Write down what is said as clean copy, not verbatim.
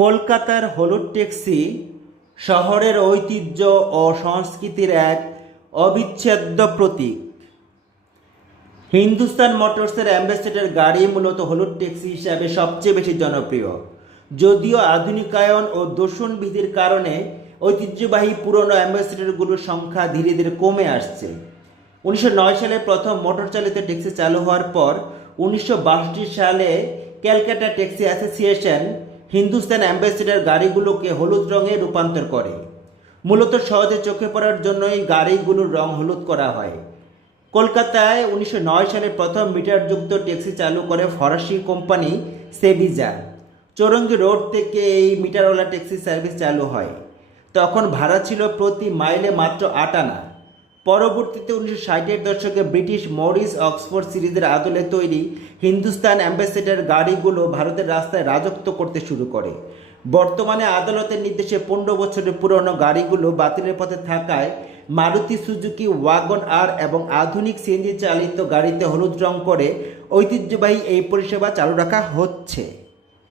কলকাতার হলুদ ট্যাক্সি শহরের ঐতিহ্য ও সংস্কৃতির এক অবিচ্ছেদ্য প্রতীক। হিন্দুস্তান মোটরসের অ্যাম্বাসেডর গাড়ি মূলত হলুদ ট্যাক্সি হিসাবে সবচেয়ে বেশি জনপ্রিয়, যদিও আধুনিকায়ন ও দূষণবিধির কারণে ঐতিহ্যবাহী পুরনো অ্যাম্বাসেডরগুলোর সংখ্যা ধীরে ধীরে কমে আসছে। 1909 সালে প্রথম মোটর চালিত ট্যাক্সি চালু হওয়ার পর 1962 সালে Calcutta taxi association Hindustan Ambassador গাড়িগুলোকে হলুদ রঙে রূপান্তর করে। মূলত সহজে চোখে পড়ার জন্যই গাড়িগুলোর রং হলুদ করা হয়। কলকাতায় 1909 সালে প্রথম মিটারযুক্ত ট্যাক্সি চালু করে ফরাসি কোম্পানি সেভিজা। চৌরঙ্গি রোড থেকে এই মিটারওয়ালা ট্যাক্সি সার্ভিস চালু হয়। তখন ভাড়া ছিল প্রতি মাইলে মাত্র 8 আনা। পরবর্তীতে 1960-এর দশকে ব্রিটিশ মরিস অক্সফোর্ড সিরিজের আদলে তৈরি হিন্দুস্তান অ্যাম্বাসেডর গাড়িগুলো ভারতের রাস্তায় রাজত্ব করতে শুরু করে। বর্তমানে আদালতের নির্দেশে 15 বছরের পুরনো গাড়িগুলো বাতিলের পথে থাকায় মারুতি সুজুকি ওয়াগন আর এবং আধুনিক সিএনজি চালিত গাড়িতে হলুদ রং করে ঐতিহ্যবাহী এই পরিষেবা চালু রাখা হচ্ছে।